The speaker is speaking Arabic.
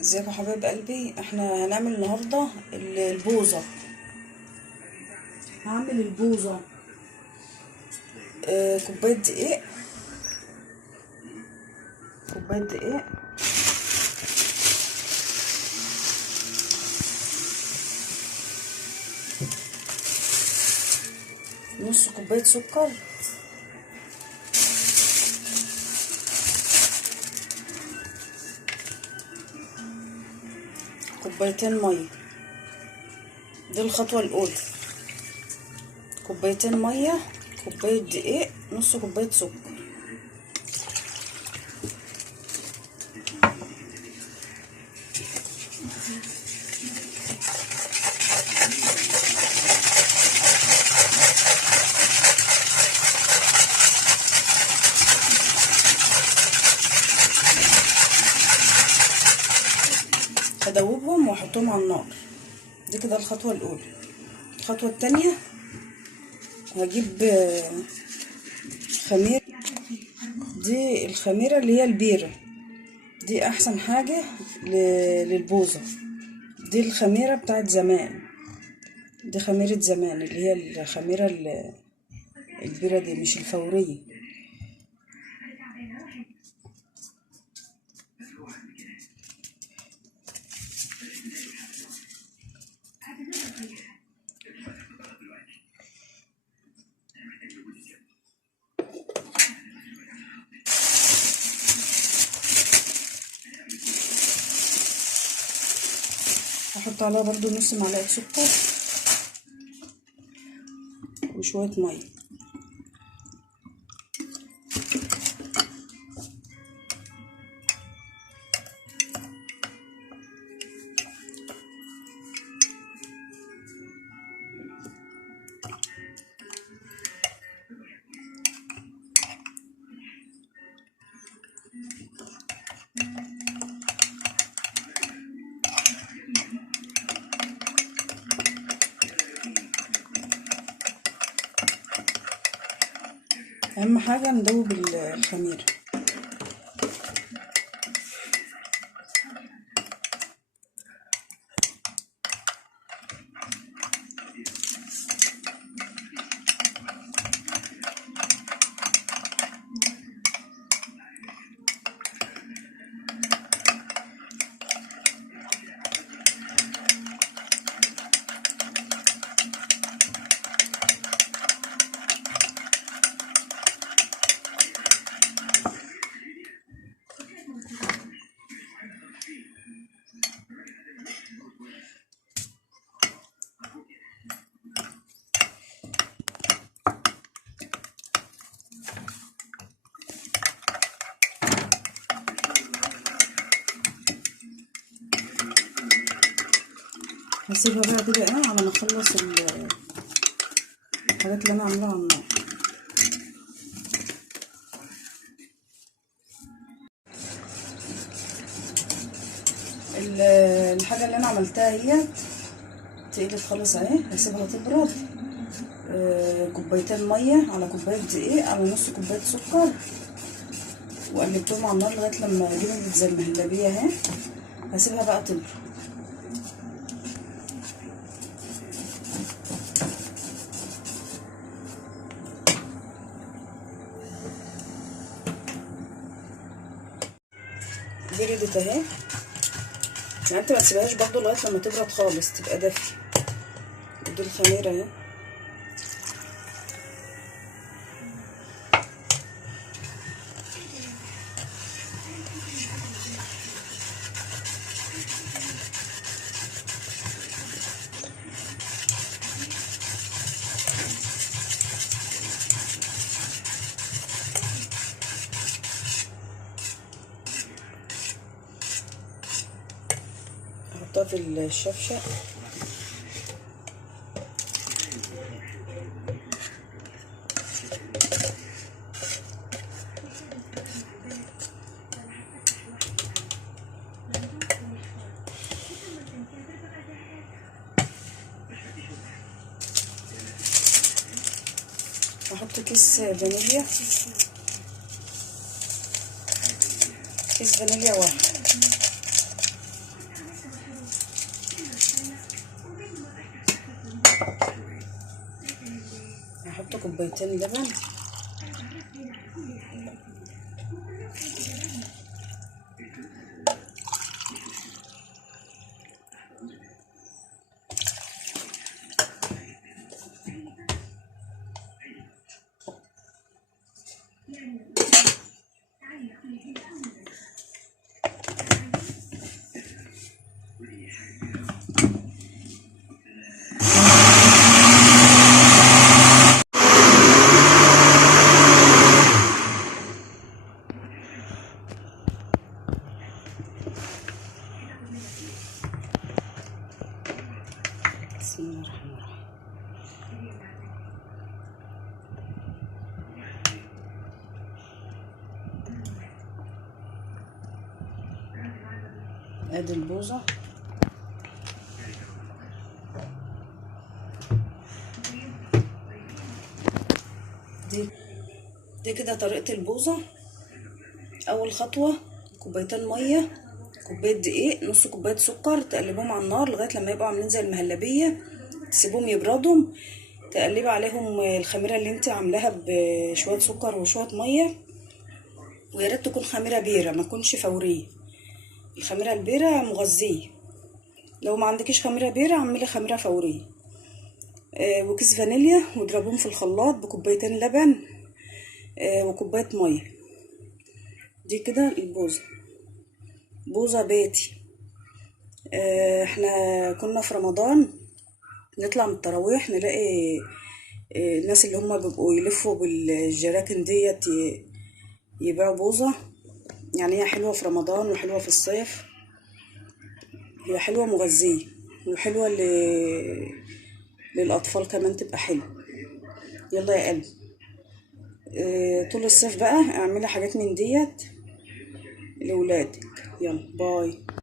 ازيكم يا حبايب قلبي؟ احنا هنعمل النهارده البوظه. هعمل البوظه. كوبايه دقيق. كوبايه دقيق. نص كوبايه سكر. كوبايتين ميه. دي الخطوه الاولى. كوبايتين ميه، كوبايه دقيق، نص كوبايه سكر. هدوبهم واحطهم على النار. دي كده الخطوه الاولى. الخطوه التانية هجيب خميره. دي الخميره اللي هي البيره. دي احسن حاجه للبوظه. دي الخميره بتاعت زمان. دي خميره زمان اللي هي الخميره البيره دي، مش الفوريه. هحط عليها برضو نص معلقه سكر وشويه ميه. اهم حاجه ندوب الخميره. هسيبها بقى كده على ما اخلص الحاجات اللي انا عاملاها على النار. الحاجه اللي انا عملتها هي تقلت خالص اهي. هسيبها تبرد. كوبايتين ميه على كوبايه دقيق على نص كوبايه سكر، وقلبتهم على النار لغايه لما جبنت زي المهلبيه اهي. هسيبها بقى تبرد. بردت اهي. يعني انت ما تسيبهاش برضو لغايه لما تبرد خالص، تبقى دافيه. ودي الخميره اهي. احطها في الشفشق. احط كيس فانيليا. كيس فانيليا واحد. كوبايتين لبن. بسم الله الرحمن الرحيم. ادي البوظة. دي كده طريقة البوظة. اول خطوة كوبايتين مية، كوباية دقيق، نص كوباية سكر، تقلبهم على النار لغاية لما يبقوا عاملين زي المهلبية، تسيبهم يبردوا، تقلبي عليهم الخميرة اللي انت عاملاها بشوية سكر وشوية مية، ويا ريت تكون خميرة بيرة ما تكونش فورية. الخميرة البيرة مغذية، لو ما عندكيش خميرة بيرة اعملي خميرة فورية. وكيس فانيليا، واضربوهم في الخلاط بكوبايتين لبن وكوباية مية. دي كده البوظة، بوظة بيتي. احنا كنا في رمضان نطلع من التراويح نلاقي الناس اللي هما بيبقوا يلفوا بالجراكن ديت يبيعوا بوظة. يعني هي حلوة في رمضان وحلوة في الصيف، هي حلوة مغذية وحلوة للأطفال كمان، تبقى حلوة. يلا يا قلبي، طول الصيف بقى اعملي حاجات من ديت لولادك. يلا باي.